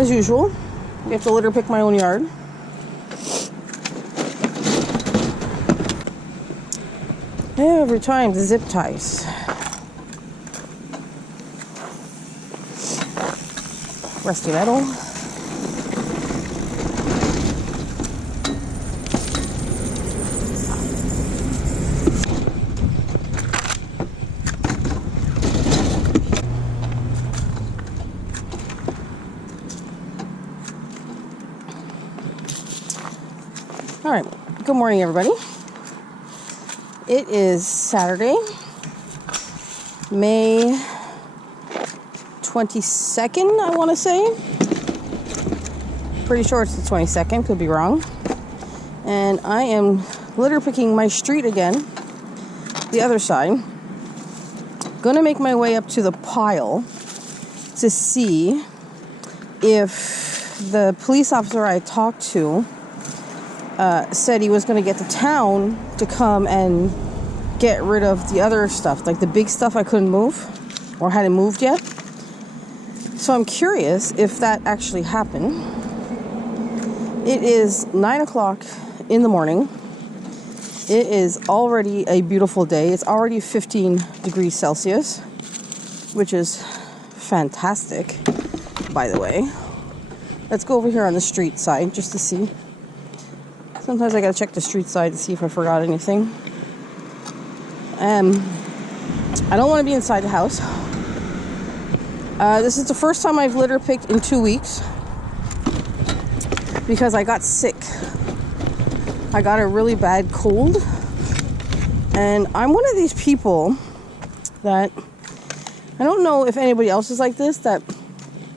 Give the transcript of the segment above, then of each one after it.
as usual, I have to litter pick my own yard. Every time the zip ties. Rusty metal. All right, good morning, everybody. It is Saturday, May 22nd, I want to say. Pretty sure it's the 22nd, could be wrong. And I am litter picking my street again, the other side. Gonna make my way up to the pile to see if the police officer I talked to said he was going to get the town to come and get rid of the other stuff, like the big stuff I couldn't move or hadn't moved yet. So I'm curious if that actually happened. It is 9 o'clock in the morning. It is already a beautiful day. It's already 15 degrees Celsius, which is fantastic, by the way. Let's go over here on the street side just to see. Sometimes I gotta check the street side to see if I forgot anything. I don't want to be inside the house. This is the first time I've litter picked in 2 weeks because I got sick. I got a really bad cold, and I'm one of these people that I don't know if anybody else is like this, that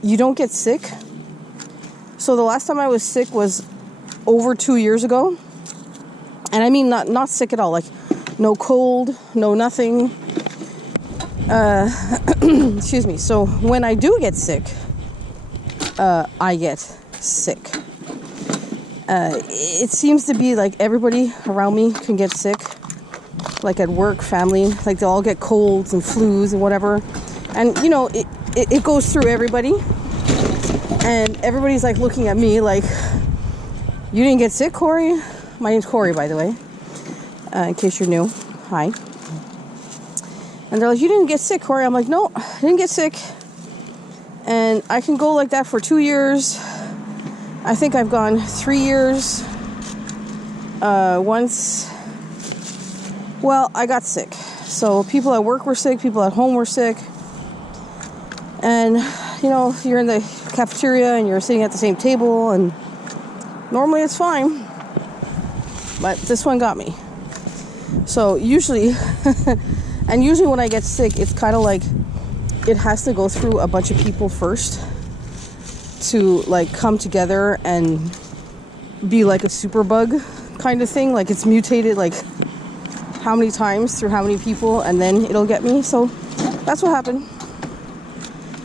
you don't get sick. So the last time I was sick was over 2 years ago, and I mean not sick at all, like no cold, no nothing. Excuse me. So when I do get sick, I get sick. It seems to be like everybody around me can get sick, like at work, family, like they all get colds and flus and whatever, and you know it goes through everybody, and everybody's like looking at me like, you didn't get sick, Corey? My name's Corey, by the way, in case you're new. Hi. And they're like, you didn't get sick, Corey? I'm like, no, I didn't get sick. And I can go like that for 2 years. I think I've gone 3 years. Once, well, I got sick. So people at work were sick, people at home were sick. And, you know, you're in the cafeteria and you're sitting at the same table, and normally it's fine, but this one got me. So usually, and usually when I get sick, it's kind of like it has to go through a bunch of people first to like come together and be like a super bug kind of thing. Like it's mutated like how many times through how many people, and then it'll get me. So that's what happened.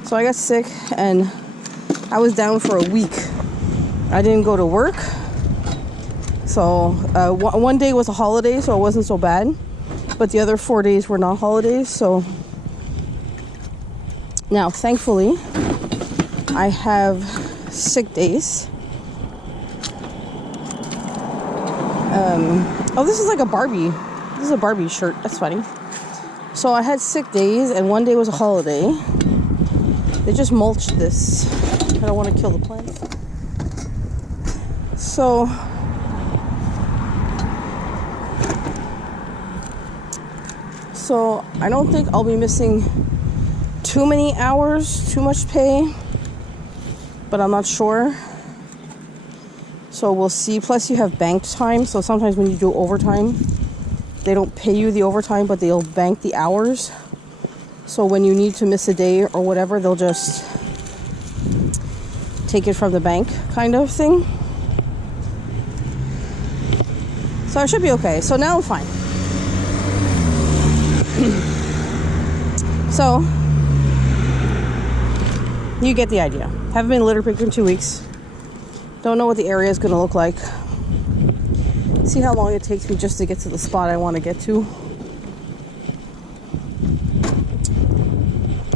So I got sick and I was down for a week. I didn't go to work, so one day was a holiday, so it wasn't so bad, but the other 4 days were not holidays. So now thankfully I have sick days. Oh, this is like a Barbie. This is a Barbie shirt. That's funny. So I had sick days, and one day was a holiday. They just mulched this. I don't want to kill the plants. So I don't think I'll be missing too many hours, too much pay, but I'm not sure. So we'll see. Plus you have banked time. So sometimes when you do overtime, they don't pay you the overtime, but they'll bank the hours. So when you need to miss a day or whatever, they'll just take it from the bank kind of thing. So I should be okay. So now I'm fine. So you get the idea. Haven't been litter picked in 2 weeks. Don't know what the area is going to look like. See how long it takes me just to get to the spot I want to get to.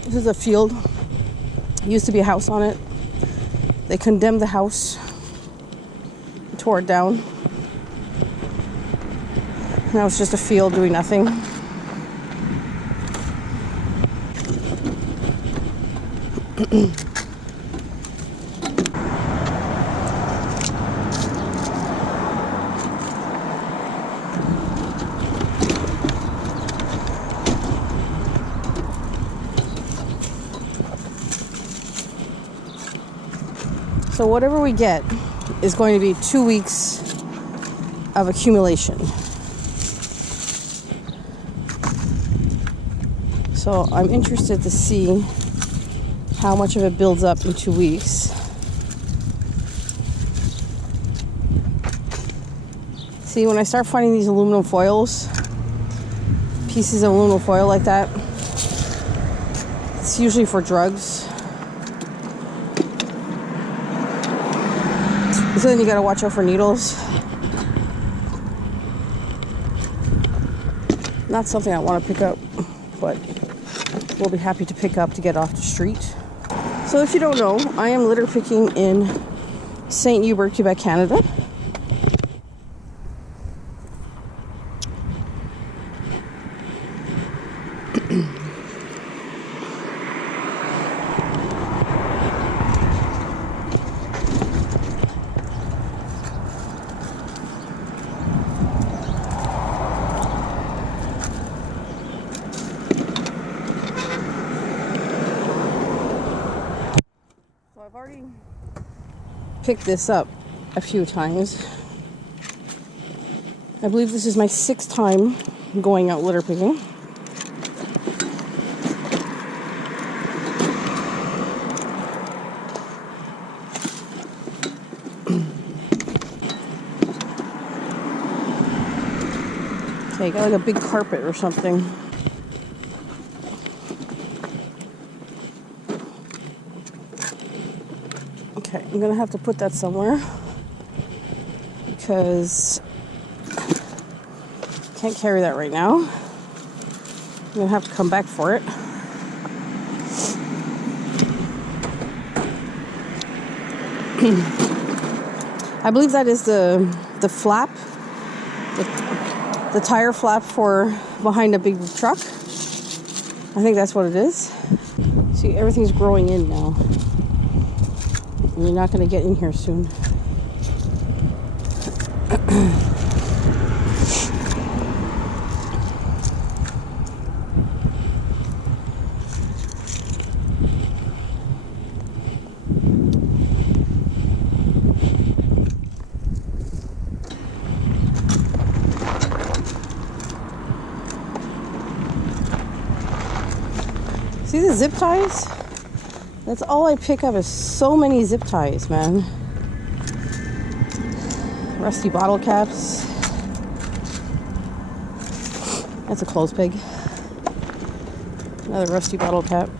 This is a field. Used to be a house on it. They condemned the house, tore it down. Now it's just a field doing nothing. So whatever we get is going to be 2 weeks of accumulation. So I'm interested to see how much of it builds up in 2 weeks. See, when I start finding these aluminum foils, pieces of aluminum foil like that, it's usually for drugs. So then you gotta watch out for needles. Not something I want to pick up, but we'll be happy to pick up to get off the street. So if you don't know, I am litter picking in St. Hubert, Quebec, Canada. I've already picked this up a few times. I believe this is my 6th time going out litter picking. Okay, got like a big carpet or something. Okay, I'm gonna have to put that somewhere because I can't carry that right now. I'm gonna have to come back for it. I believe that is the flap, the tire flap for behind a big truck. I think that's what it is. See, everything's growing in now. And you're not going to get in here soon. See the zip ties? That's all I pick up is so many zip ties, man. Rusty bottle caps. That's a clothes peg. Another rusty bottle cap.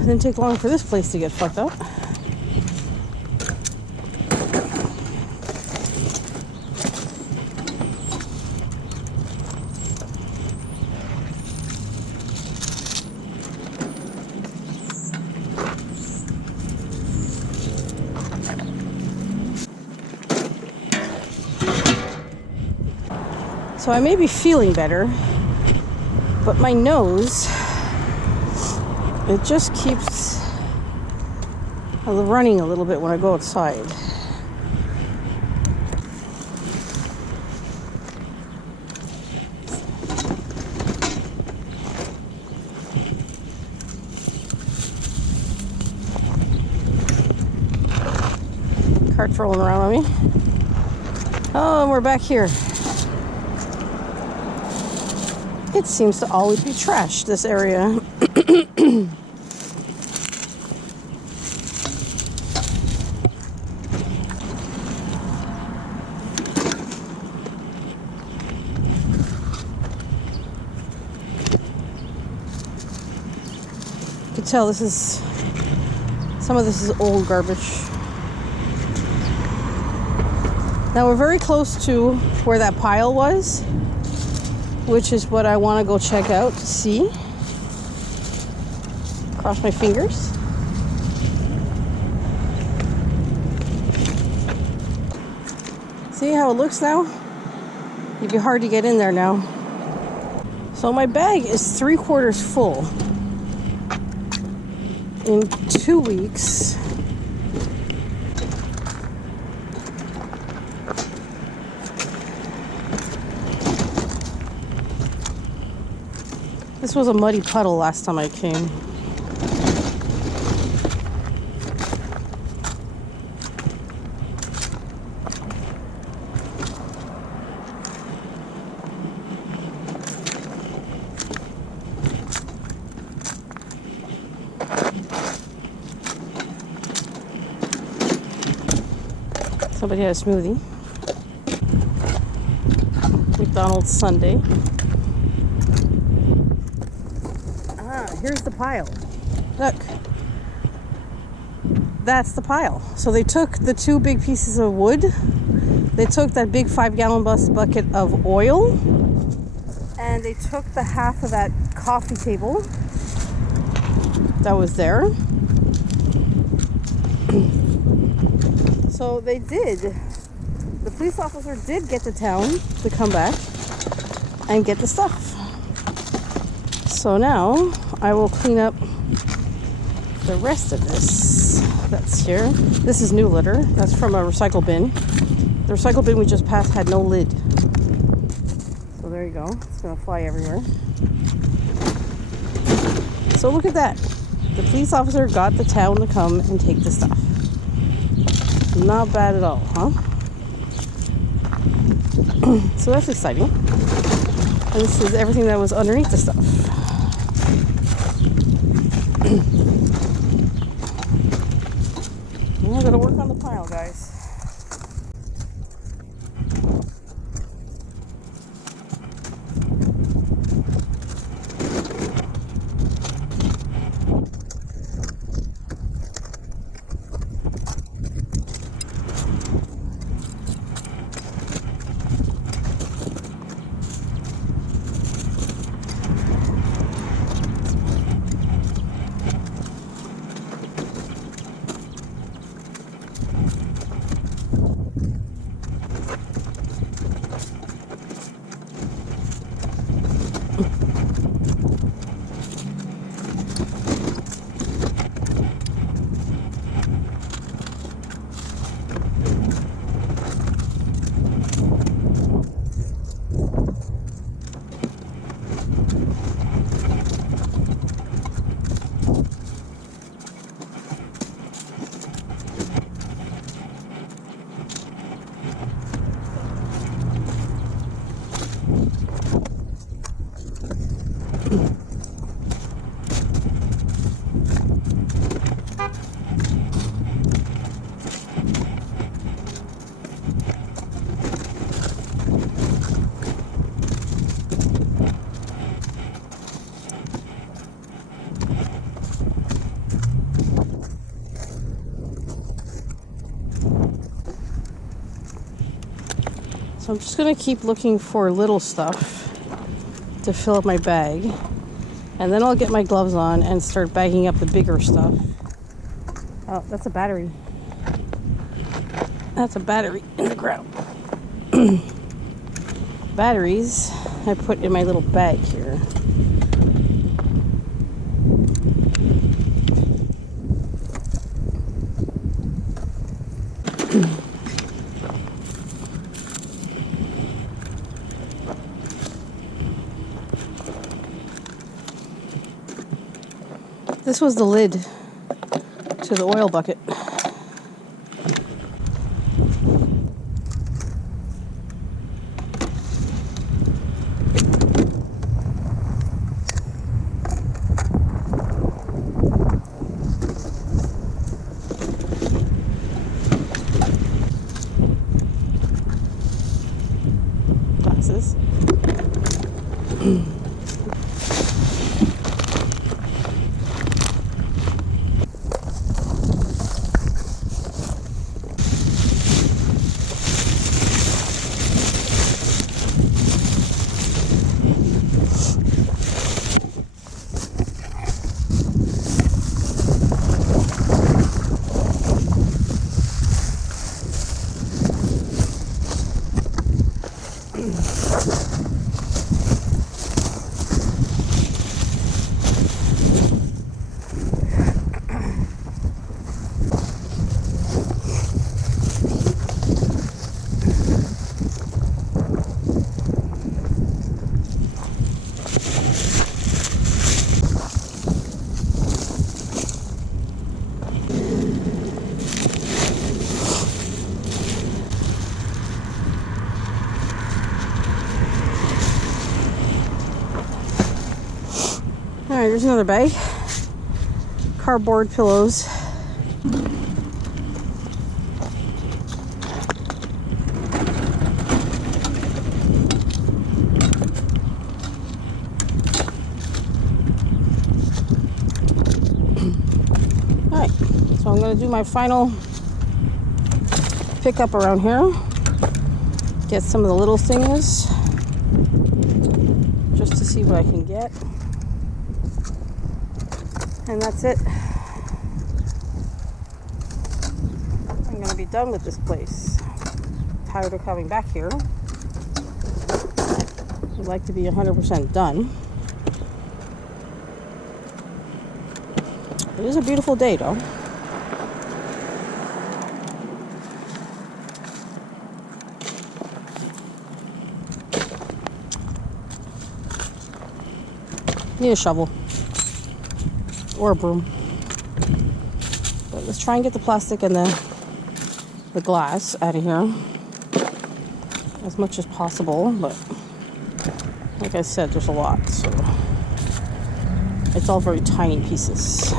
Didn't take long for this place to get fucked up. So I may be feeling better, but my nose It just keeps running a little bit when I go outside. Cart's rolling around on me. Oh, and we're back here. It seems to always be trashed, this area. You can tell some of this is old garbage. Now we're very close to where that pile was, which is what I want to go check out to see. Cross my fingers. See how it looks now? It'd be hard to get in there now. So my bag is 3/4 full. In 2 weeks, this was a muddy puddle last time I came. Somebody had a smoothie. McDonald's Sunday. Here's the pile. Look. That's the pile. So they took the 2 big pieces of wood. They took that big 5-gallon bucket of oil. And they took the half of that coffee table that was there. So they did. The police officer did get to town to come back and get the stuff. So now I will clean up the rest of this that's here. This is new litter. That's from a recycle bin. The recycle bin we just passed had no lid. So there you go. It's gonna fly everywhere. So look at that. The police officer got the town to come and take the stuff. Not bad at all, huh? So that's exciting. And this is everything that was underneath the stuff. I gotta work on the pile, guys. So I'm just going to keep looking for little stuff to fill up my bag. And then I'll get my gloves on and start bagging up the bigger stuff. Oh, that's a battery. That's a battery in the ground. Batteries I put in my little bag here. This was the lid to the oil bucket. Glasses. Alright, there's another bag. Cardboard pillows. Alright, so I'm going to do my final pickup around here. Get some of the little things just to see what I can get. And that's it. I'm going to be done with this place. Tired of coming back here. I'd like to be 100% done. It is a beautiful day, though. Need a shovel. Or a broom. But let's try and get the plastic and the glass out of here as much as possible. But like I said, there's a lot, so it's all very tiny pieces.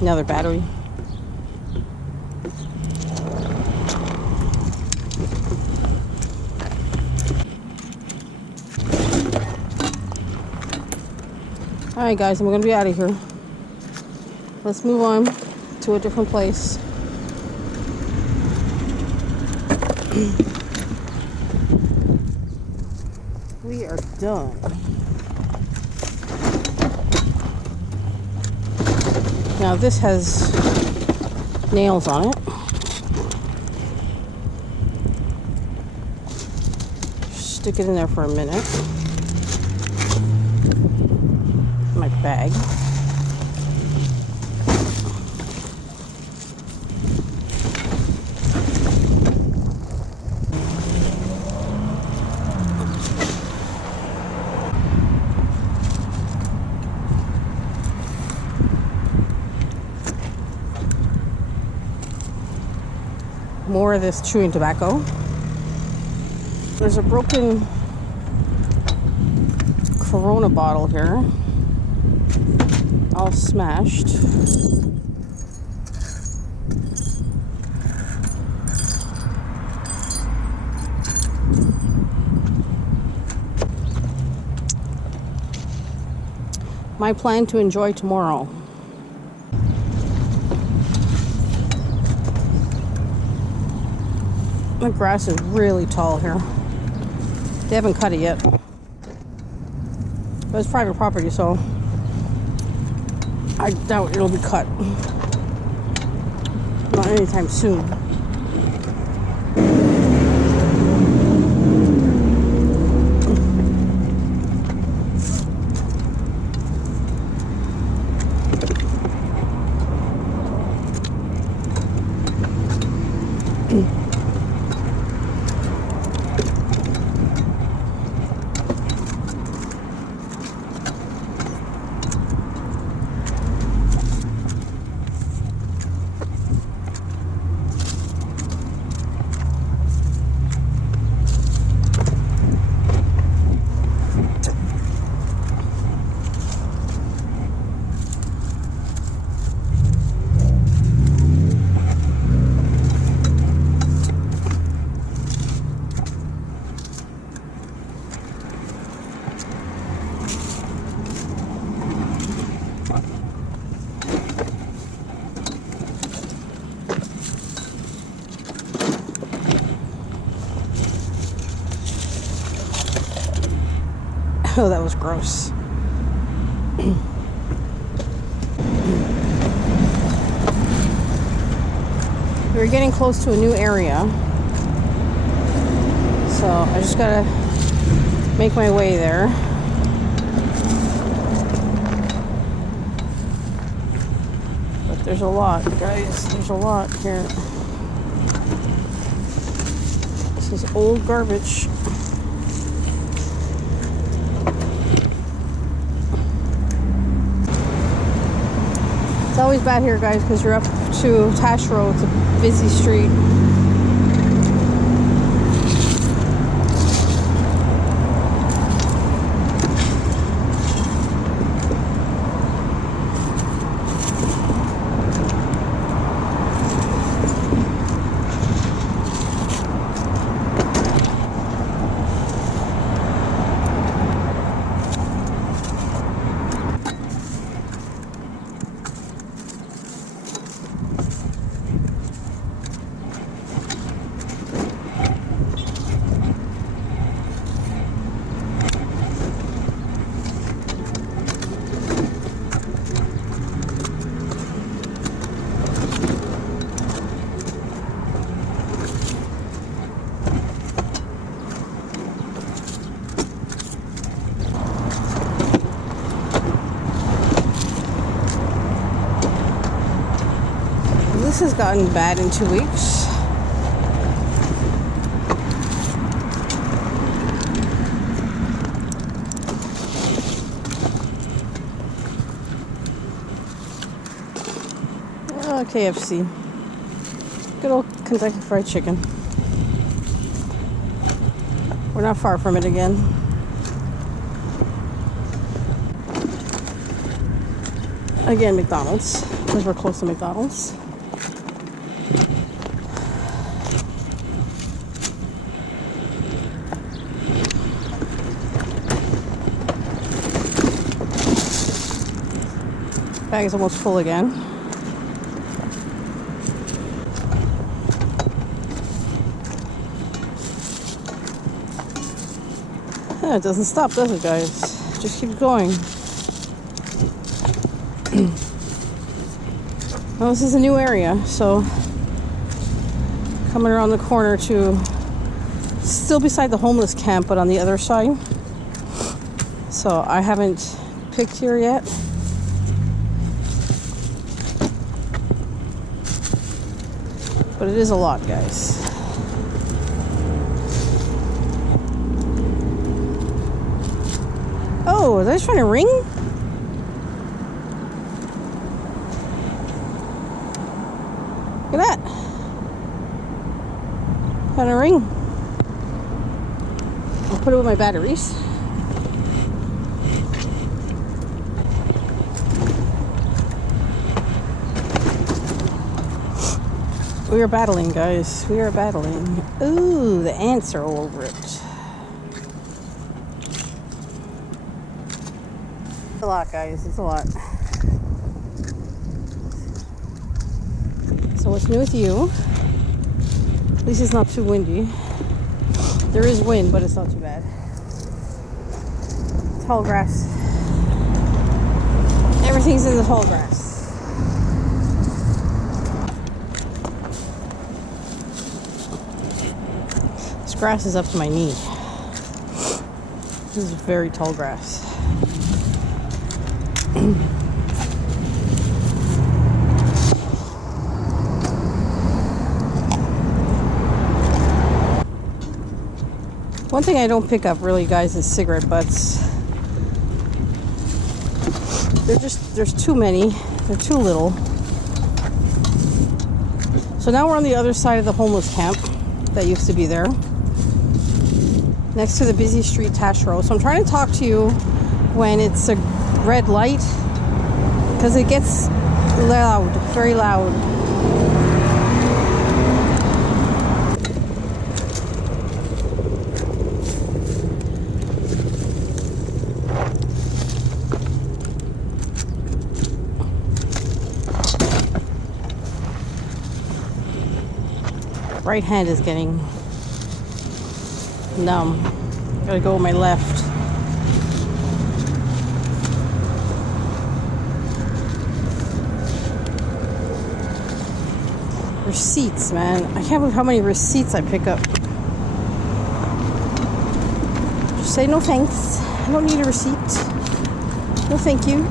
Another battery. Alright guys, I'm going to be out of here. Let's move on to a different place. We are done. Now this has nails on it. Stick it in there for a minute. My bag. More of this chewing tobacco. There's a broken Corona bottle here. All smashed. My plan to enjoy tomorrow. The grass is really tall here. They haven't cut it yet. But it's private property, so I doubt it'll be cut. Not anytime soon. Oh, that was gross. We're getting close to a new area, so I just gotta make my way there. But there's a lot, guys. There's a lot here. This is old garbage. It's always bad here, guys, because you're up to Tash Road. It's a busy street. This has gotten bad in 2 weeks. Oh, KFC. Good old Kentucky Fried Chicken. We're not far from it again. Again, McDonald's, because we're close to McDonald's. Bag is almost full again. Yeah, it doesn't stop, does it, guys? Just keeps going. Well, this is a new area, so coming around the corner to still beside the homeless camp, but on the other side. So I haven't picked here yet. But it is a lot, guys. Oh, are they trying to ring? Look at that. Trying to ring. I'll put it with my batteries. We are battling, guys. We are battling. Ooh, the ants are all over it. It's a lot, guys. It's a lot. So what's new with you? At least it's not too windy. There is wind, but it's not too bad. Tall grass. Everything's in the tall grass. Grass is up to my knee. This is very tall grass. One thing I don't pick up really, guys, is cigarette butts. There's too many. They're too little. So now we're on the other side of the homeless camp that used to be there, next to the busy street Tash Road. So I'm trying to talk to you when it's a red light, because it gets loud, very loud. Right hand is getting numb. Gotta go with my left. Receipts, man. I can't believe how many receipts I pick up. Just say no thanks. I don't need a receipt. No thank you.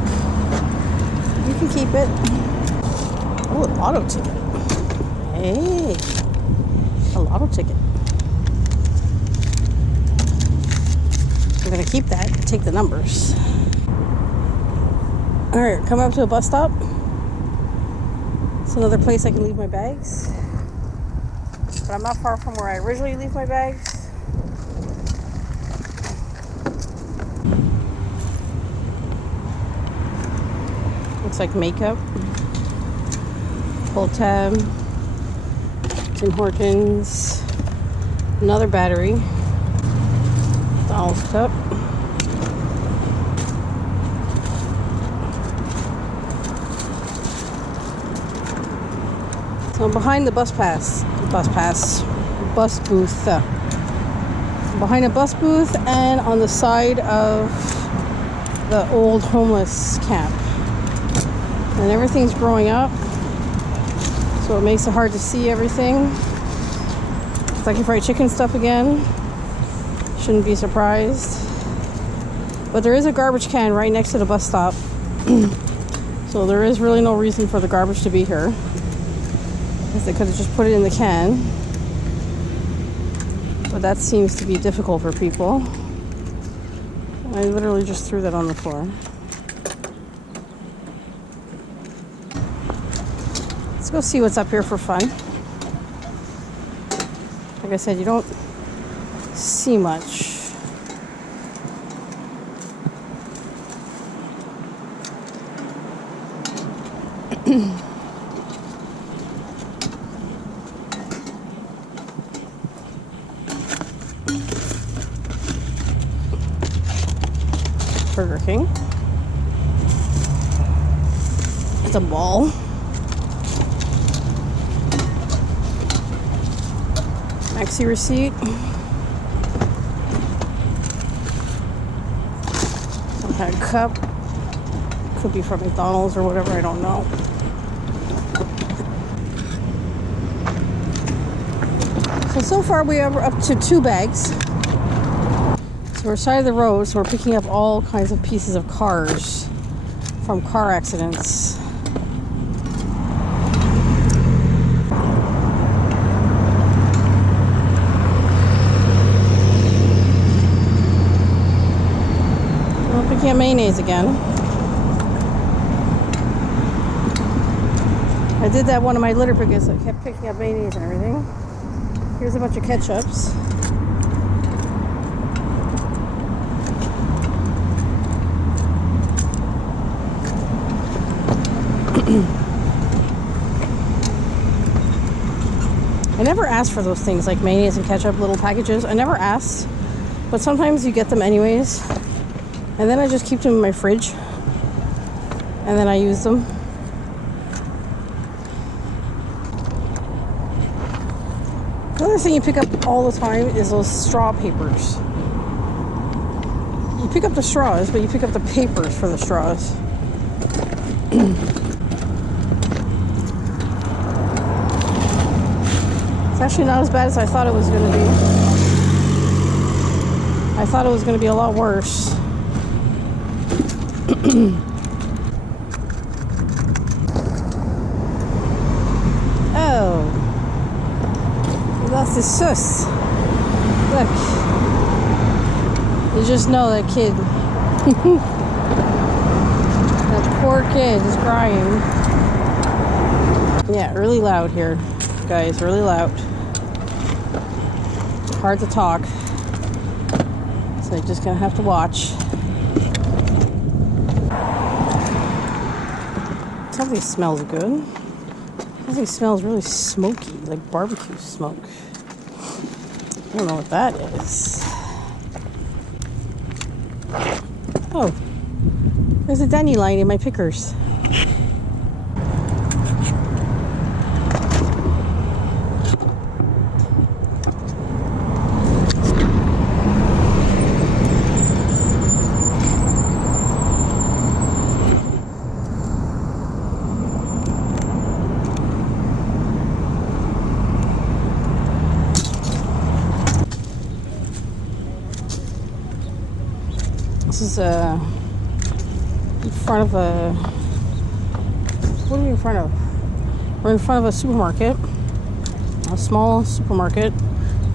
You can keep it. Oh, an auto ticket. Hey. A lotto ticket. I'm gonna keep that and take the numbers. Alright, coming up to a bus stop. It's another place I can leave my bags. But I'm not far from where I originally leave my bags. Looks like makeup. Pull tab. Tim Hortons. Another battery. Donald's cup. So I'm behind the bus booth. Behind a bus booth and on the side of the old homeless camp. And everything's growing up, so it makes it hard to see everything. Kentucky Fried Chicken stuff again. Shouldn't be surprised. But there is a garbage can right next to the bus stop. So there is really no reason for the garbage to be here. Because they could have just put it in the can. But that seems to be difficult for people. I literally just threw that on the floor. Let's go see what's up here for fun. Like I said, you don't see much. Burger King. It's a mall. Maxi receipt. Some kind of cup. Could be from McDonald's or whatever, I don't know. So far we are up to 2 bags. So we're side of the road, so we're picking up all kinds of pieces of cars from car accidents. We're picking up mayonnaise again. I did that one of my litter pickers. I kept picking up mayonnaise and everything. Here's a bunch of ketchups. I never asked for those things like mayonnaise and ketchup, little packages. I never asked, but sometimes you get them anyways. And then I just keep them in my fridge. And then I use them. The other thing you pick up all the time is those straw papers. You pick up the straws, but you pick up the papers for the straws. It's actually not as bad as I thought it was going to be. I thought it was going to be a lot worse. Oh. That's the sus. Look. You just know that kid. That poor kid is crying. Yeah, really loud here, guys. Really loud. Hard to talk. So you're just gonna have to watch. Something smells good. Something smells really smoky, like barbecue smoke. I don't know what that is. Oh, there's a dandelion in my pickers. This is in front of a... What are we in front of? We're in front of a supermarket. A small supermarket.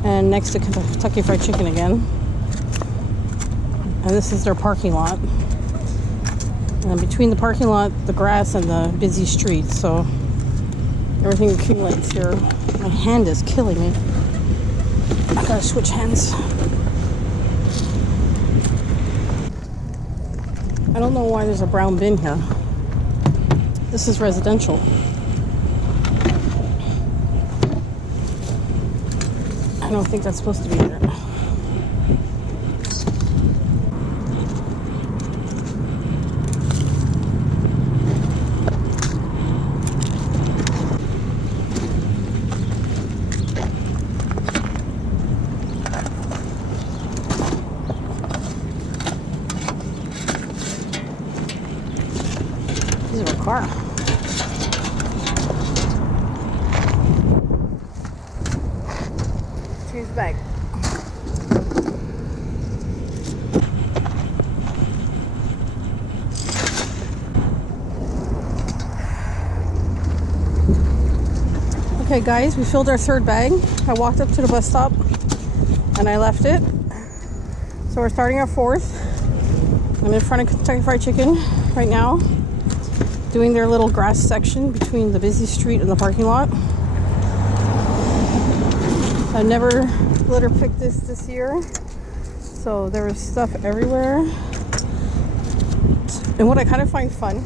And next to Kentucky Fried Chicken again. And this is their parking lot. And between the parking lot, the grass, and the busy street. So everything accumulates here. My hand is killing me. I gotta switch hands. I don't know why there's a brown bin here. This is residential. I don't think that's supposed to be there. This is a car. Choose bag. Okay guys, we filled our third bag. I walked up to the bus stop and I left it. So we're starting our fourth. I'm in front of Kentucky Fried Chicken right now, doing their little grass section between the busy street and the parking lot. I've never litter picked this year, so there was stuff everywhere. And what I kind of find fun,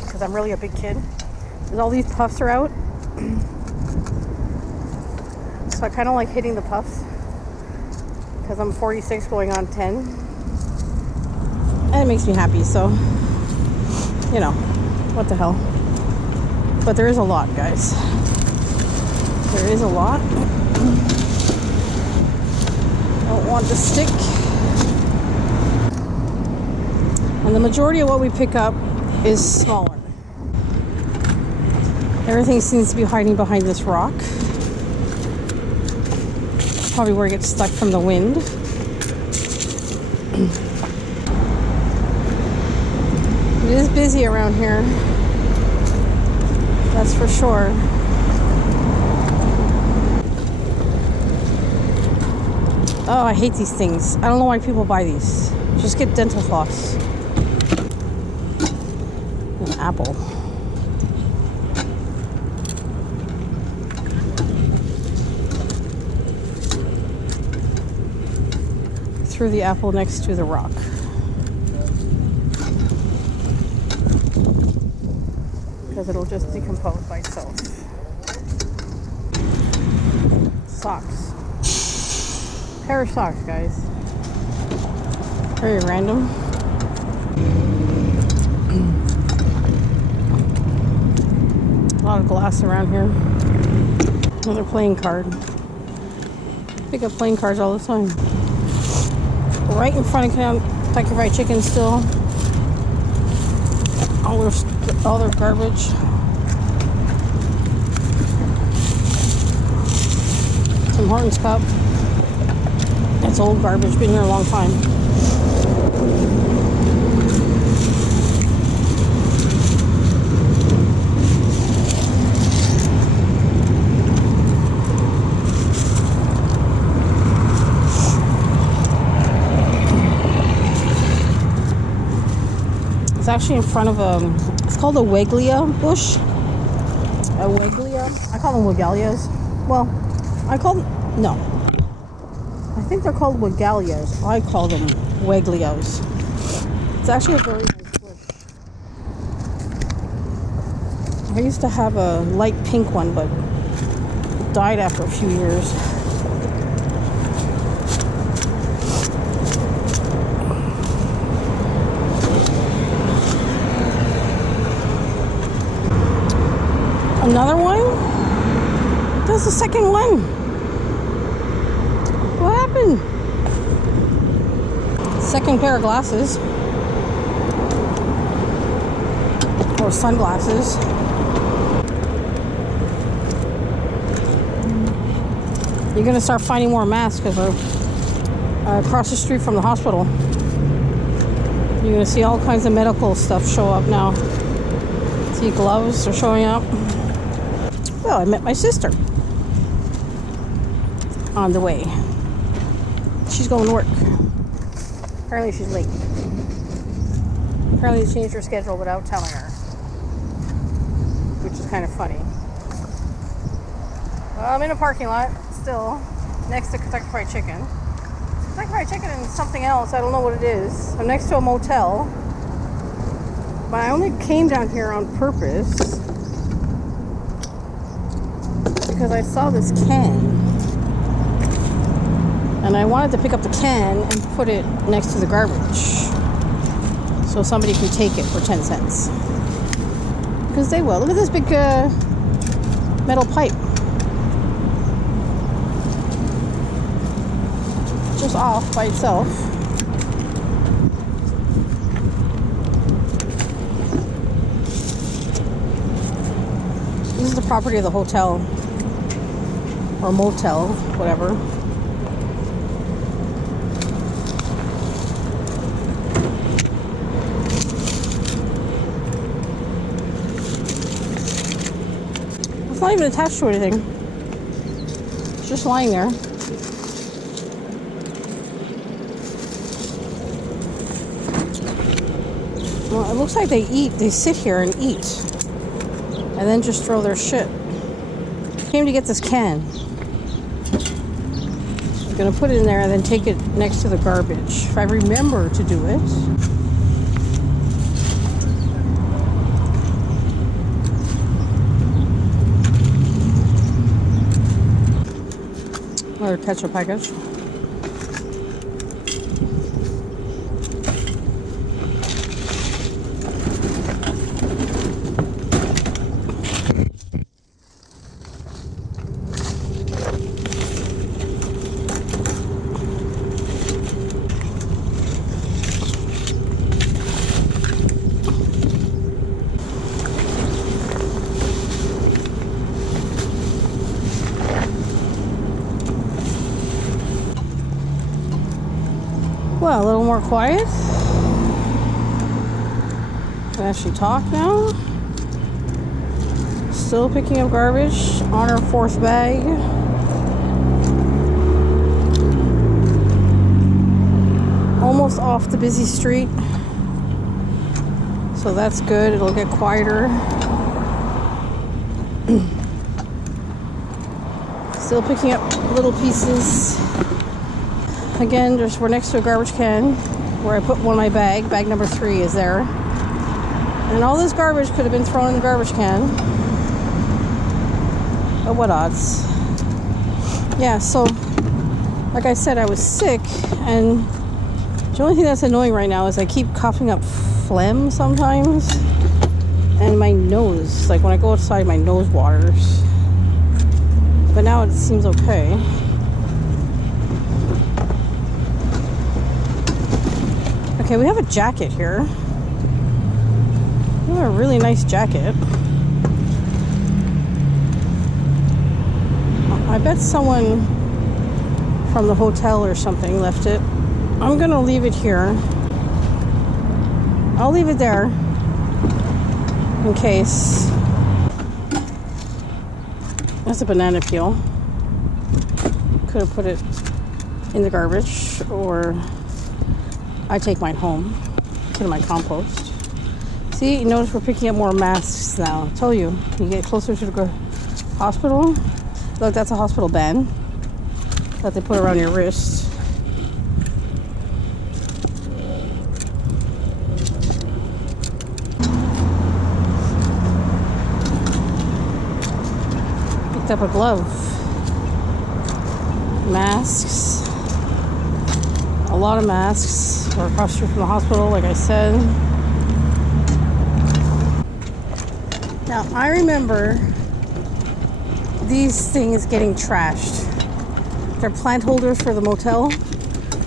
because I'm really a big kid, is all these puffs are out. So I kind of like hitting the puffs, because I'm 46 going on 10. And it makes me happy, so, you know, what the hell. But there is a lot, guys. There is a lot. Don't want to stick. And the majority of what we pick up is smaller. Everything seems to be hiding behind this rock. Probably where it gets stuck from the wind. It is busy around here. That's for sure. Oh, I hate these things. I don't know why people buy these. Just get dental floss. An apple. Threw the apple next to the rock. Because it'll just decompose by itself. Socks. Pair of socks, guys. Very random. A lot of glass around here. Another playing card. Pick up playing cards all the time. Right in front of Kentucky Fried Chicken still. All their garbage. Tim Hortons cup. It's old garbage, been here a long time. It's actually in front of it's called a Weglia bush. A Weglia. I call them Wegalias. Well, no. I think they're called Wegalias. I call them Weglios. It's actually a very nice bush. I used to have a light pink one, but it died after a few years. Another one? That's the second one. What happened? Second pair of glasses. Or sunglasses. You're gonna start finding more masks because we're across the street from the hospital. You're gonna see all kinds of medical stuff show up now. See, gloves are showing up. Well, I met my sister on the way. She's going to work. Apparently she's late. Apparently they changed her schedule without telling her, which is kind of funny. Well, I'm in a parking lot still, next to Kentucky Fried Chicken. Kentucky Fried Chicken and something else, I don't know what it is. I'm next to a motel, but I only came down here on purpose because I saw this can, and I wanted to pick up the can and put it next to the garbage so somebody can take it for 10 cents. Because they will. Look at this big metal pipe. Just off by itself. This is the property of the hotel or motel, whatever. It's not even attached to anything. It's just lying there. Well, it looks like they sit here and eat and then just throw their shit. Came to get this can. I'm gonna put it in there and then take it next to the garbage if I remember to do it. Another ketchup package. Well, a little more quiet. Can actually talk now. Still picking up garbage on our 4th bag. Almost off the busy street. So that's good. It'll get quieter. Still picking up little pieces. Again, we're next to a garbage can where I put one of my bag number 3 is there. And all this garbage could have been thrown in the garbage can. But what odds? Yeah, so like I said, I was sick, and the only thing that's annoying right now is I keep coughing up phlegm sometimes. And my nose, like when I go outside, my nose waters. But now it seems okay. Okay, we have a jacket here. We have a really nice jacket. I bet someone from the hotel or something left it. I'm gonna leave it here. I'll leave it there in case. That's a banana peel. Could have put it in the garbage, or I take mine home to my compost. See, you notice we're picking up more masks now. I told you, you get closer to the hospital. Look, that's a hospital band that they put around your wrist. Picked up a glove. Masks. A lot of masks. We're across the street from the hospital, like I said. Now, I remember these things getting trashed. They're plant holders for the motel,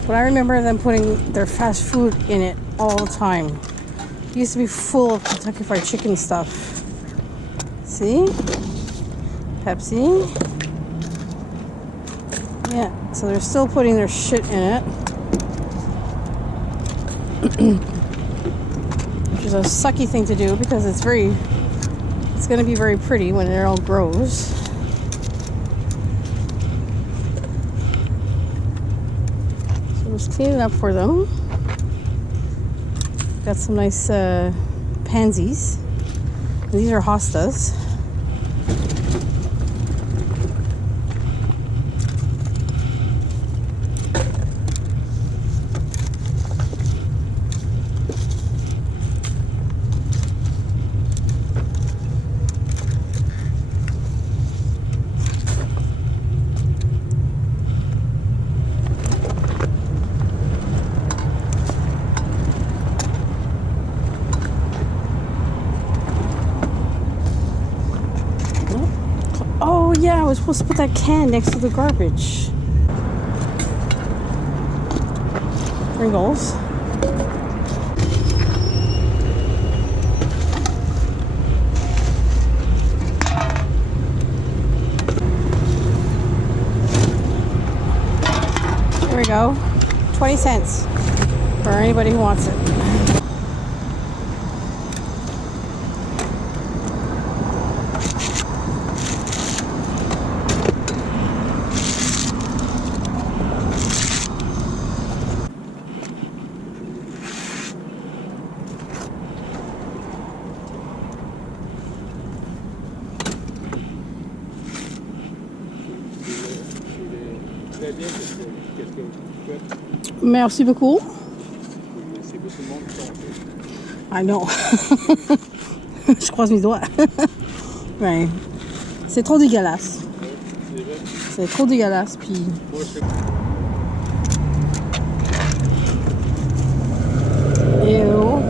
but I remember them putting their fast food in it all the time. It used to be full of Kentucky Fried Chicken stuff. See? Pepsi. Yeah, so they're still putting their shit in it. which is a sucky thing to do because it's going to be very pretty when it all grows. So just clean it up for them. Got some nice pansies. And these are hostas. Oh yeah, I was supposed to put that can next to the garbage. Pringles. There we go. 20 cents for anybody who wants it. Merci beaucoup. I know. Je croise mes doigts. Ouais. C'est trop dégueulasse. C'est trop dégueulasse. Puis. Ew.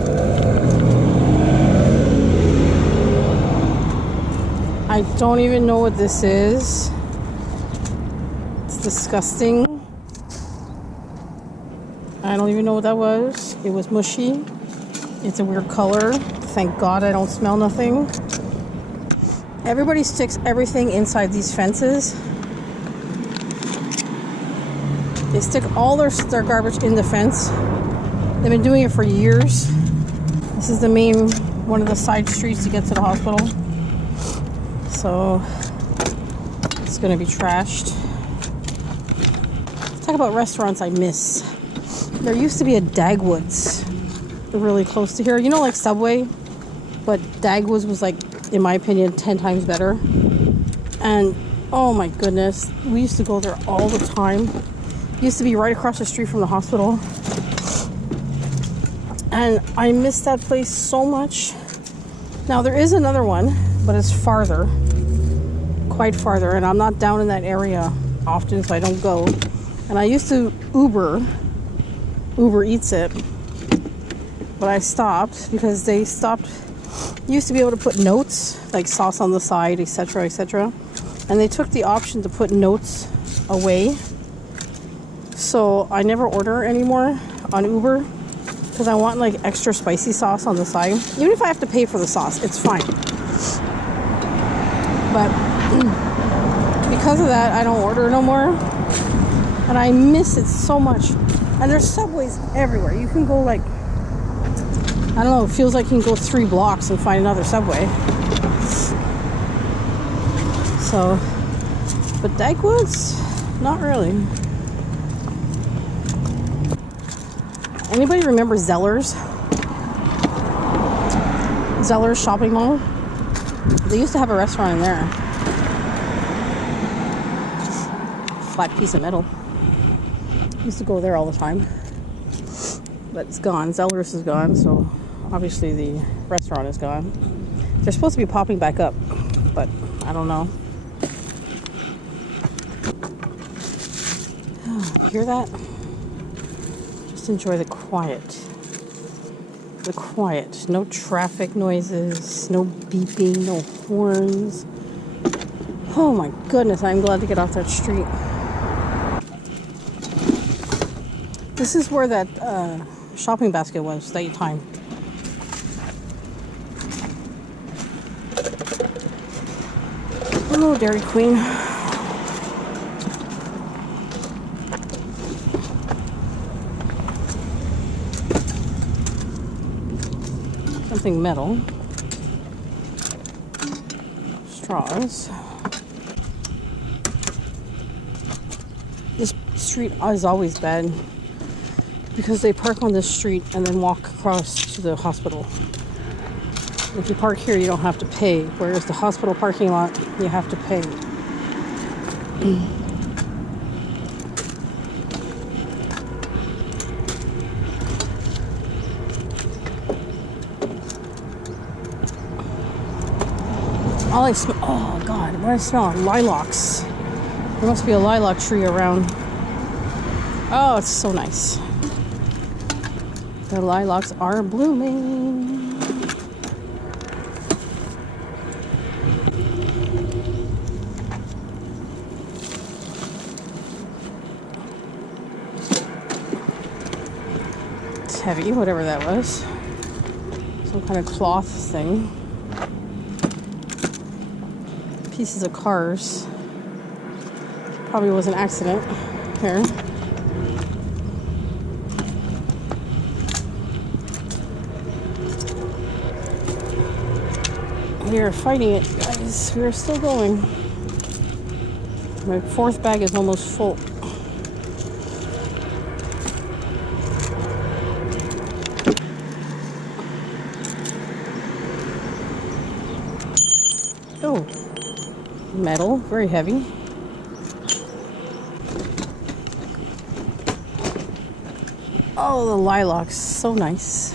I don't even know what this is. It's disgusting. I don't even know what that was. It was mushy. It's a weird color. Thank God I don't smell nothing. Everybody sticks everything inside these fences. They stick all their garbage in the fence. They've been doing it for years. This is the main, one of the side streets to get to the hospital. So it's gonna be trashed. Let's talk about restaurants I miss. There used to be a Dagwoods really close to here. You know, like Subway, but Dagwoods was like, in my opinion, 10 times better. And oh my goodness, we used to go there all the time. It used to be right across the street from the hospital. And I miss that place so much. Now there is another one, but it's farther, quite farther, and I'm not down in that area often, so I don't go. And I used to Uber Eats it, but I stopped because they stopped. You used to be able to put notes like sauce on the side, etc., etc., and they took the option to put notes away. So I never order anymore on Uber because I want like extra spicy sauce on the side. Even if I have to pay for the sauce, it's fine. But because of that, I don't order no more, and I miss it so much. And there's Subways everywhere. You can go like, I don't know, it feels like you can go 3 blocks and find another Subway. So, but Dagwoods, not really. Anybody remember Zellers? Zellers shopping mall? They used to have a restaurant in there. Flat piece of metal. Used to go there all the time, but it's gone. Zellers is gone, so obviously the restaurant is gone. They're supposed to be popping back up, but I don't know. You hear that? Just enjoy the quiet. The quiet. No traffic noises, no beeping, no horns. Oh my goodness, I'm glad to get off that street. This is where that shopping basket was that time. Oh, Dairy Queen. Something metal. Straws. This street is always bad because they park on this street and then walk across to the hospital. If you park here, you don't have to pay, whereas the hospital parking lot, you have to pay. All I smell, oh God, what do I smell? Lilacs. There must be a lilac tree around. Oh, it's so nice. The lilacs are blooming. It's heavy, whatever that was. Some kind of cloth thing. Pieces of cars. Probably was an accident here. We are fighting it, guys. We are still going. My fourth bag is almost full. Oh, metal, very heavy. Oh, the lilacs, so nice.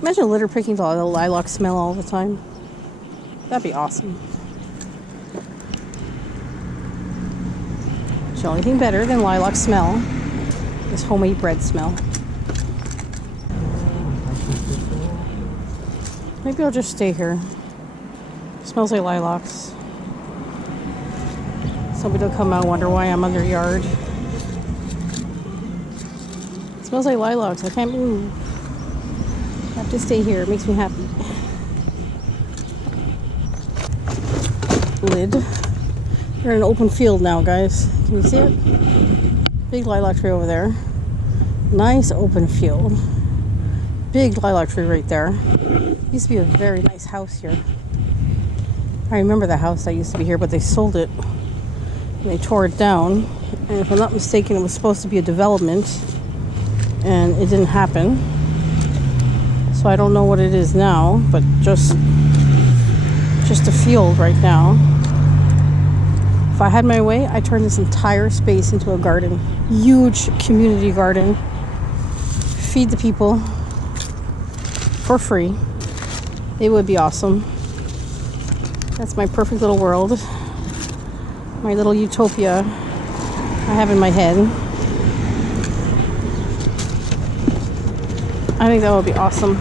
Imagine litter picking the lilac smell all the time. That'd be awesome. The only thing better than lilac smell is homemade bread smell. Maybe I'll just stay here. It smells like lilacs. Somebody will come out and wonder why I'm on their yard. It smells like lilacs. I can't move. I have to stay here. It makes me happy. Lid. We're in an open field now, guys. Can you see it? Big lilac tree over there. Nice open field. Big lilac tree right there. Used to be a very nice house here. I remember the house that used to be here, but they sold it. And they tore it down. And if I'm not mistaken, it was supposed to be a development. And it didn't happen. So I don't know what it is now, but just a field right now. If I had my way, I'd turn this entire space into a garden. Huge community garden. Feed the people for free. It would be awesome. That's my perfect little world. My little utopia I have in my head. I think that would be awesome.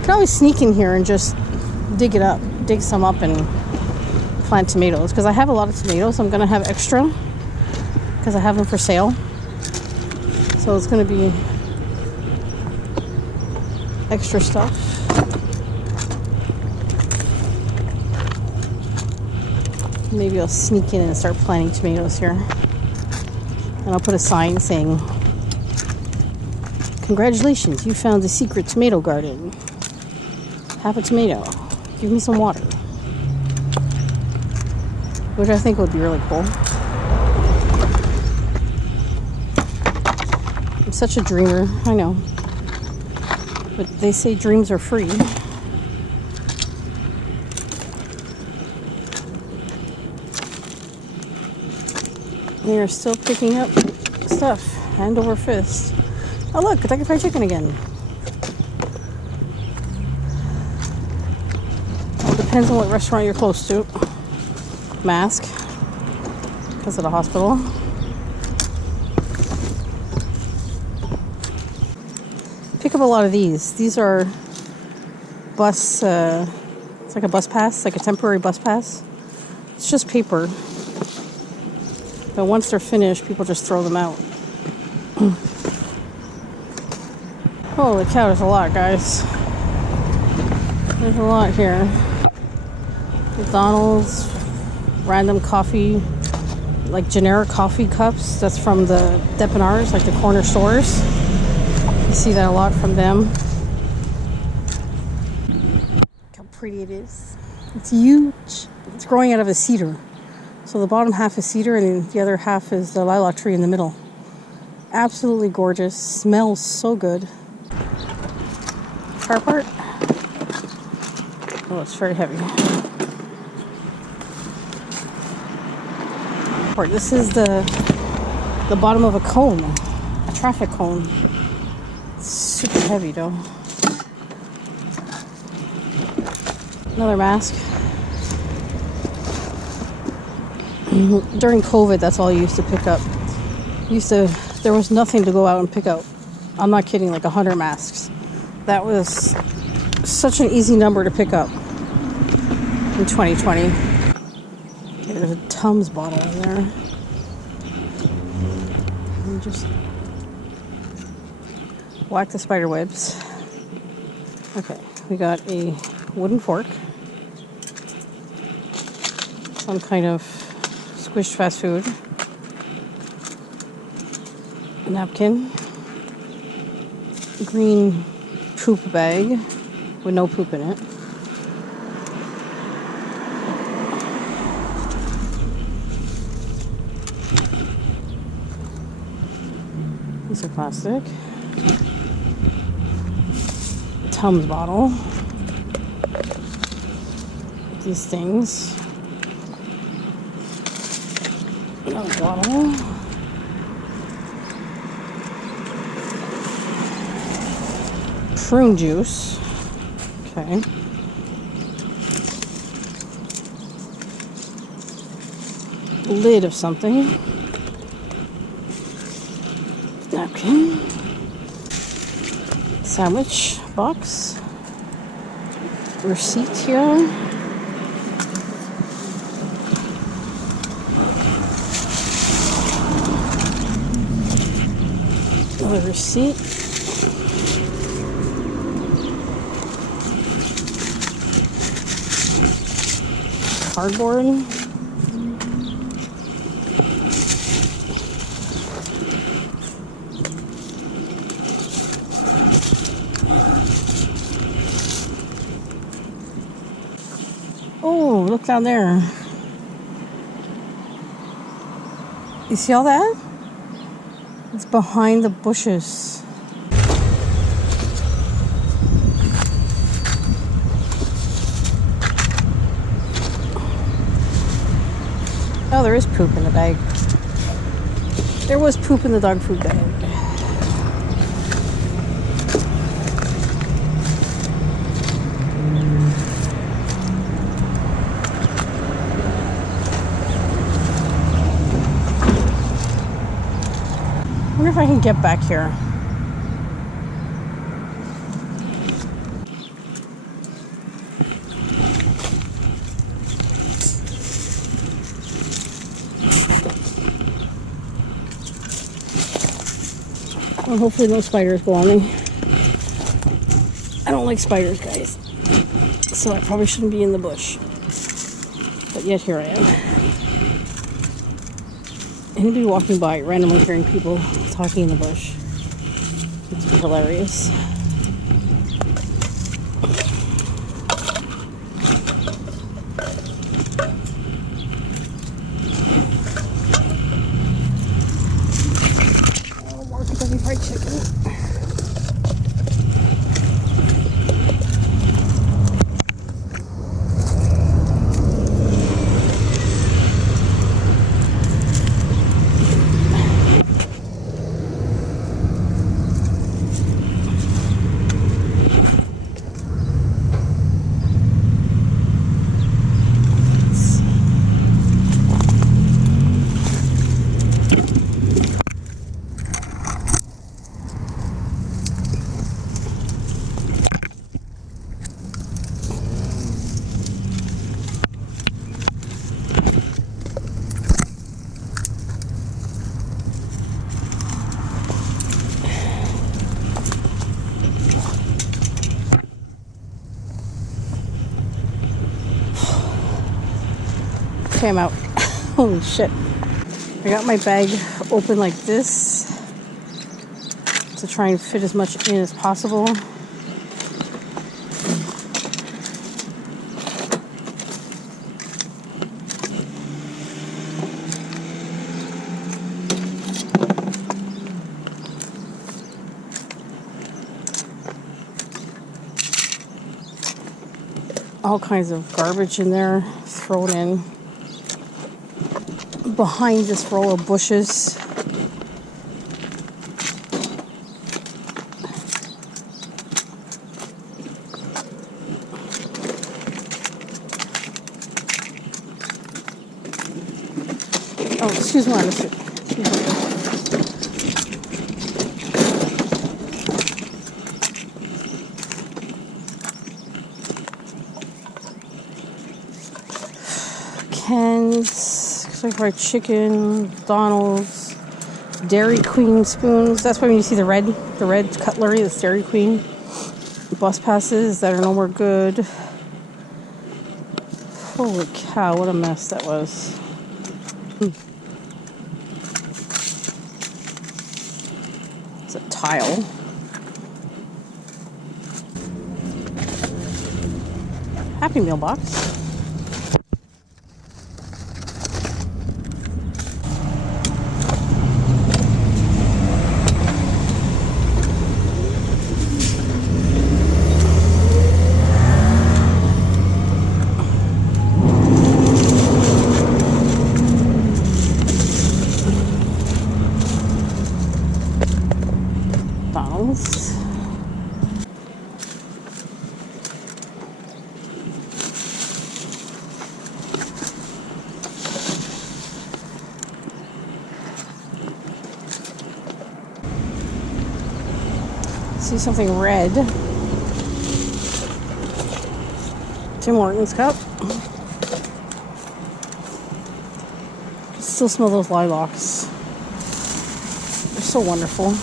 Could always sneak in here and just dig some up and plant tomatoes, because I have a lot of tomatoes. I'm gonna have extra because I have them for sale. So it's gonna be extra stuff. Maybe I'll sneak in and start planting tomatoes here. And I'll put a sign saying, "Congratulations, you found the secret tomato garden. Have a tomato. Give me some water." Which I think would be really cool. I'm such a dreamer, I know. But they say dreams are free. They are still picking up stuff, hand over fist. Oh look, Kentucky Fried Chicken again. Well, depends on what restaurant you're close to. Mask, because of the hospital. Pick up a lot of these. These are bus, it's like a bus pass, like a temporary bus pass. It's just paper. But once they're finished, people just throw them out. Holy cow, there's a lot, guys. There's a lot here. McDonald's, random coffee, like generic coffee cups. That's from the dépanneurs, like the corner stores. You see that a lot from them. pretty it is. It's huge. It's growing out of a cedar. So the bottom half is cedar and the other half is the lilac tree in the middle. Absolutely gorgeous. Smells so good. Car part. Oh, it's very heavy. This is the bottom of a cone, a traffic cone. It's super heavy though. Another mask. During COVID, that's all I used to pick up. There was nothing to go out and pick up. I'm not kidding, like 100 masks. That was such an easy number to pick up in 2020. Okay, there's a Tums bottle in there. And just whack the spider webs. Okay, we got a wooden fork. Some kind of squished fast food. A napkin. A green poop bag with no poop in it. Piece of plastic. Tums bottle. These things. Another bottle. Prune juice. Okay. Lid of something. Napkin. Sandwich box. Receipt here. Another receipt. Cardboard. Oh, look down there. You see all that? It's behind the bushes. Oh, there is poop in the bag. There was poop in the dog food bag. I wonder if I can get back here. Well, hopefully no spiders go on me. I don't like spiders, guys. So I probably shouldn't be in the bush. But yet here I am. Anybody walking by, randomly hearing people talking in the bush. It's hilarious. Oh, more Kentucky Fried Chicken. Okay, I'm out. Holy shit. I got my bag open like this to try and fit as much in as possible. all kinds of garbage in there thrown in behind this row of bushes. Oh, excuse me, excuse me. Ken's, Kentucky Fried Chicken, McDonald's, Dairy Queen spoons. That's why when you see the red cutlery, that's Dairy Queen. Bus passes that are no more good. Holy cow, what a mess that was. It's a tile. Happy Meal box. McDonald's. See something red. Tim Hortons cup. Still smell those lilacs. They're so wonderful.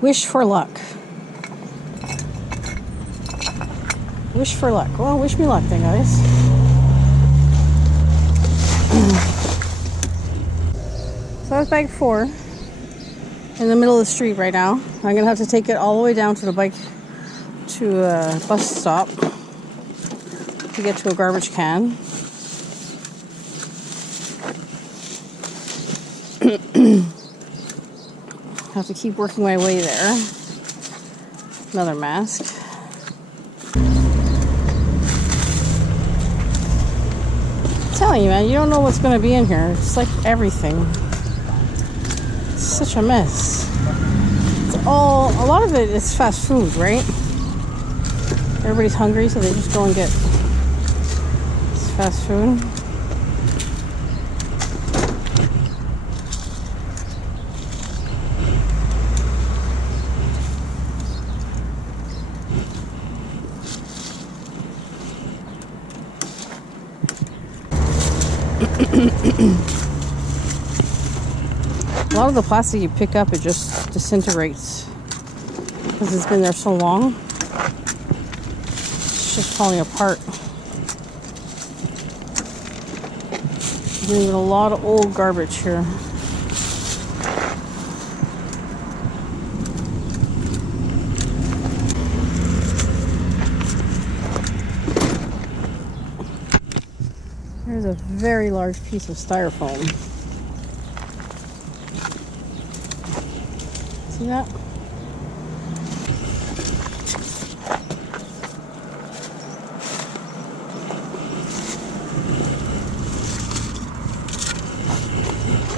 Wish for luck. Wish for luck. Well, wish me luck then, guys. So that's bag 4 in the middle of the street right now. I'm going to have to take it all the way down to the bus stop to get to a garbage can. Have to keep working my way there. Another mask. I'm telling you, man, you don't know what's going to be in here. It's like everything. It's such a mess. A lot of it is fast food, right? Everybody's hungry, so they just go and get fast food. A lot of the plastic you pick up, it just disintegrates because it's been there so long. It's just falling apart. There's a lot of old garbage here. There's a very large piece of styrofoam. See that?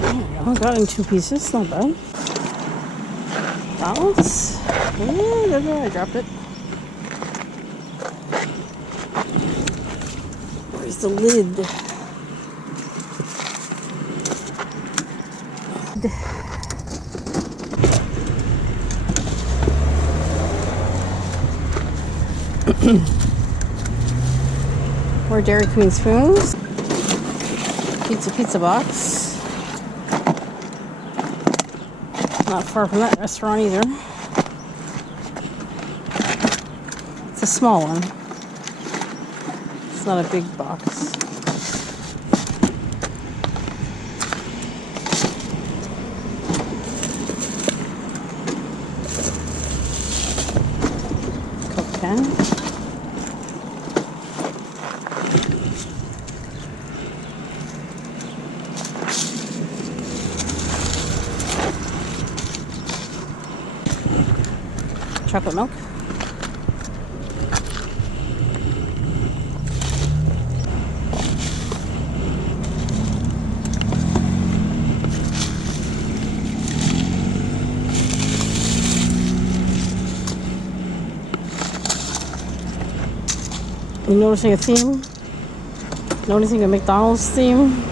There we go. Got it in 2 pieces. Not bad. Balance. I dropped it. Where's the lid? More Dairy Queen spoons. Pizza box. Not far from that restaurant either. It's a small one. It's not a big box. Coke can. chocolate milk. You noticing a theme? Noticing a McDonald's theme?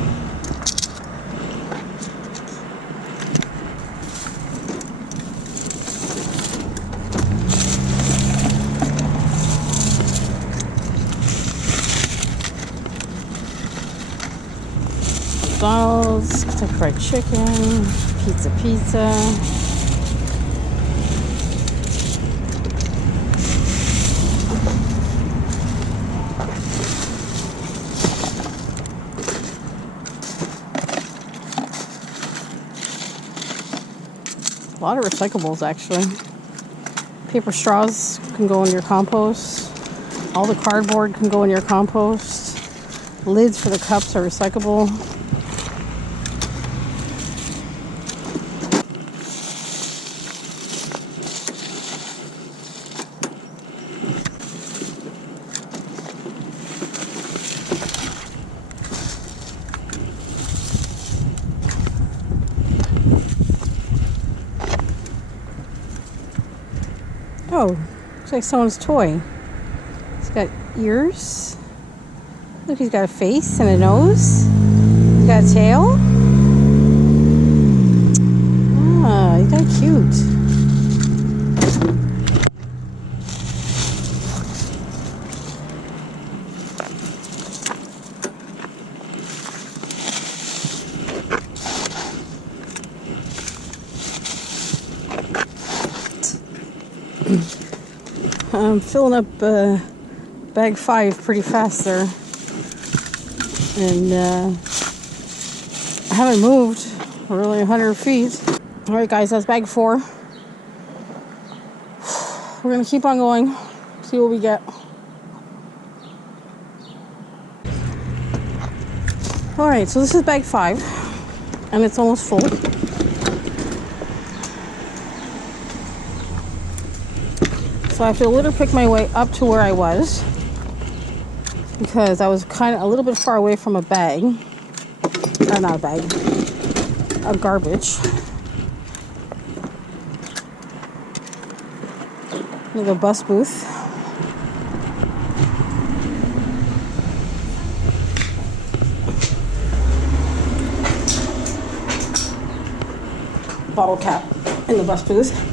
McDonald's, Kentucky Fried Chicken, pizza. A lot of recyclables, actually. Paper straws can go in your compost. All the cardboard can go in your compost. Lids for the cups are recyclable. Oh, looks like someone's toy. He's got ears. Look, he's got a face and a nose. He's got a tail. Ah, he's kind of cute. I'm filling up bag 5 pretty fast there, and I haven't moved really 100 feet. All right, guys, that's bag 4. We're gonna keep on going, see what we get. All right, so this is bag 5, and it's almost full. So I have to litter pick my way up to where I was, because I was kind of a little bit far away from a bag. Not a bag, a garbage. Look at the bus booth. Bottle cap in the bus booth.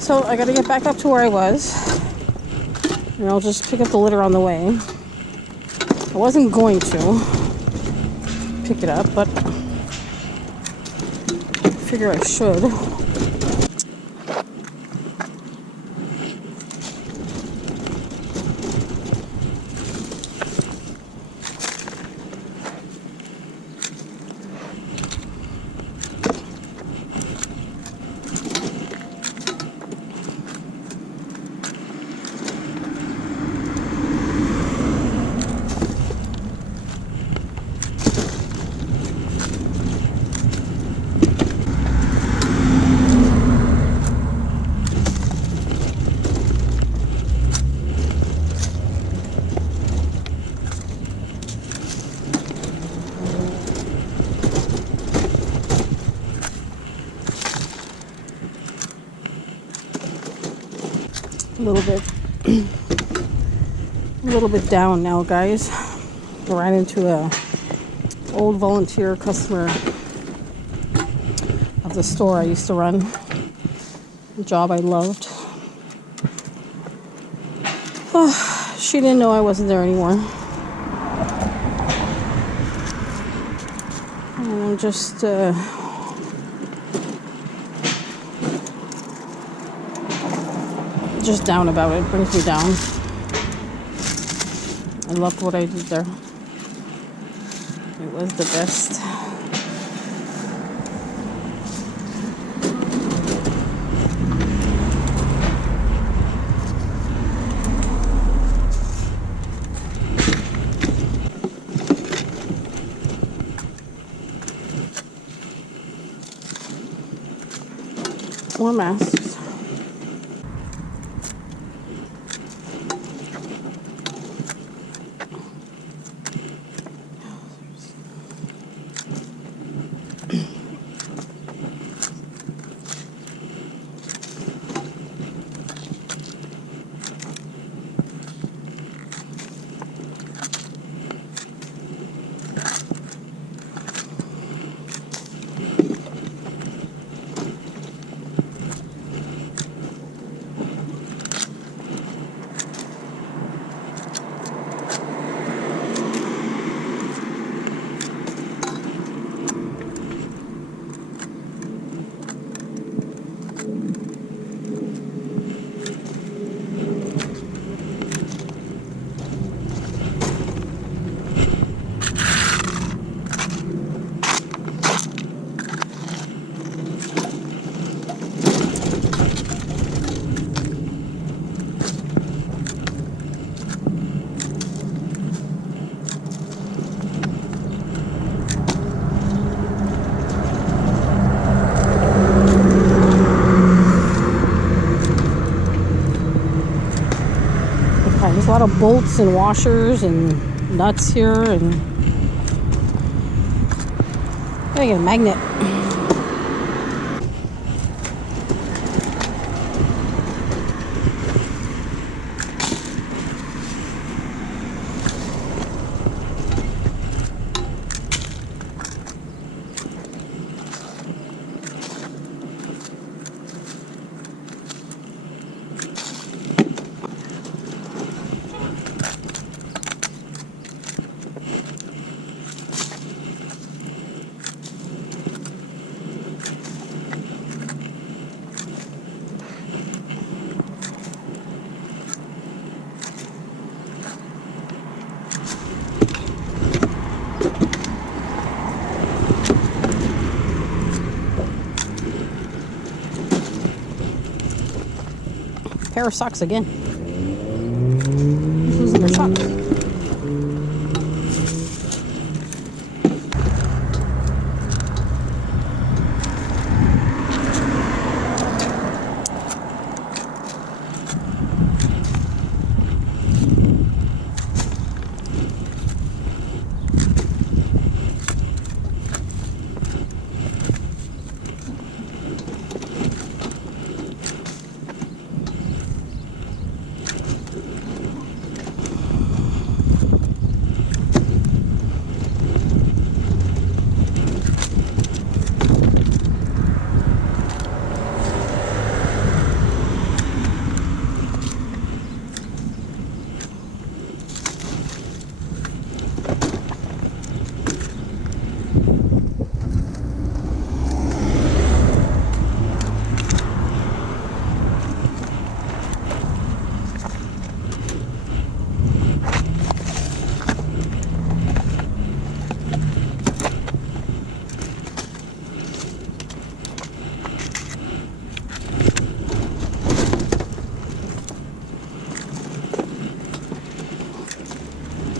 So I gotta get back up to where I was, and I'll just pick up the litter on the way. I wasn't going to pick it up, but I figure I should. A little bit down now, guys. I ran into a old volunteer customer of the store I used to run, a job I loved. Oh, she didn't know I wasn't there anymore, and I'm just down about it. It brings me down. I loved what I did there. It was the best. More masks. There's a lot of bolts and washers and nuts here, and I get a magnet. Pair of socks again. Who's losing their socks?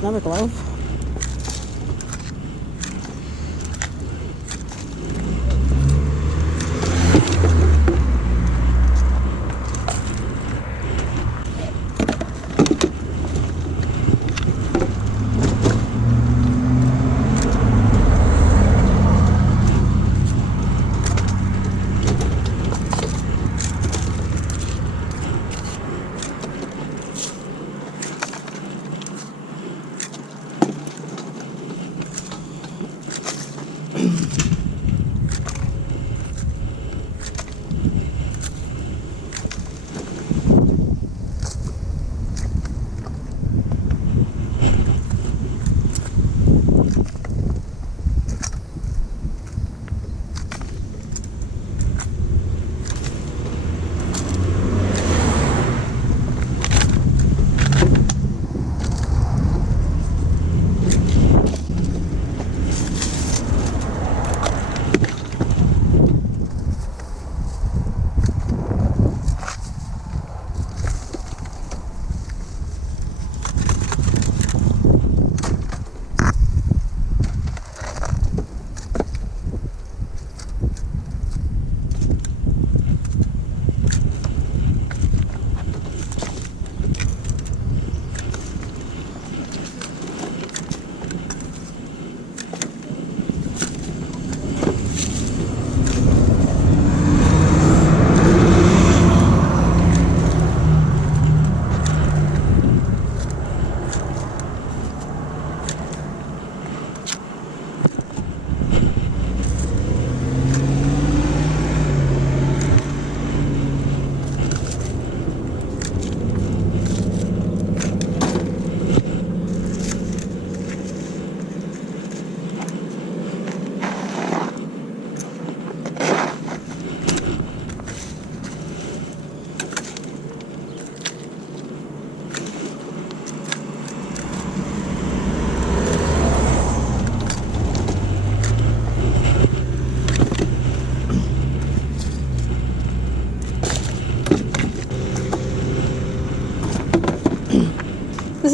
Another glove.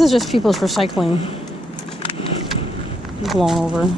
is just people's recycling blown over.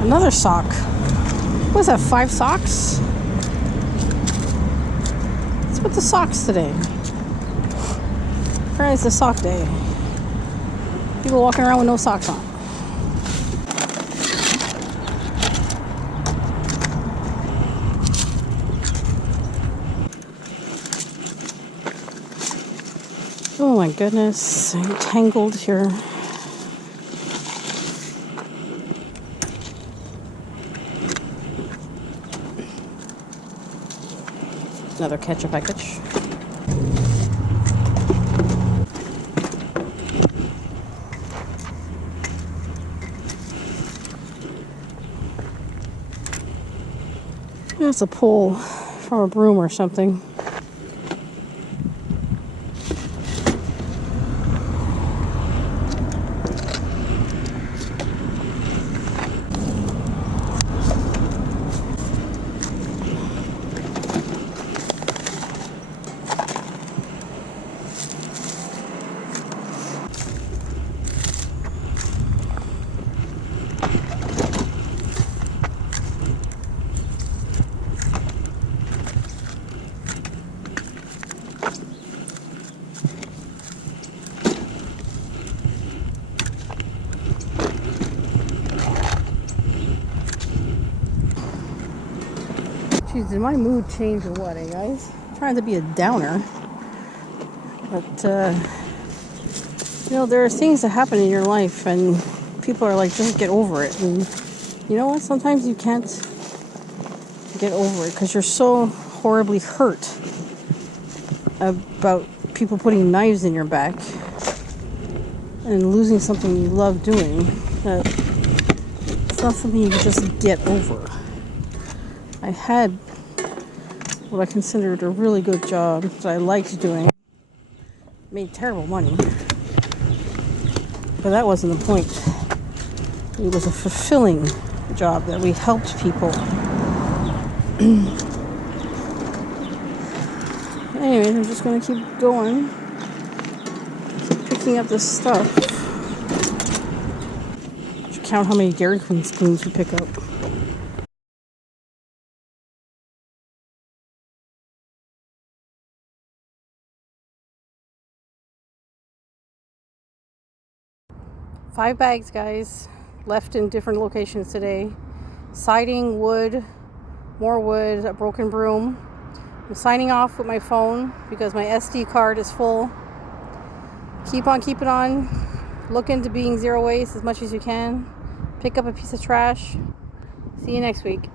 Another sock. What's that, 5 socks? What's with the socks today? Apparently it's a sock day. People walking around with no socks on. Oh my goodness, I'm tangled here. Another ketchup package. That's a pull from a broom or something. Jeez, did my mood change or what, guys? I'm trying to be a downer. But, there are things that happen in your life and people are like, just get over it. And you know what? Sometimes you can't get over it because you're so horribly hurt about people putting knives in your back and losing something you love doing that it's not something you can just get over. I had what I considered a really good job that I liked doing. Made terrible money. But that wasn't the point. It was a fulfilling job that we helped people. Anyways, I'm just going to keep going. Keep picking up this stuff. I should count how many Dairy Queen spoons we pick up. Five bags, guys, left in different locations today. Siding, wood, more wood, a broken broom. I'm signing off with my phone because my SD card is full. Keep on keeping on. Look into being zero waste as much as you can. Pick up a piece of trash. See you next week.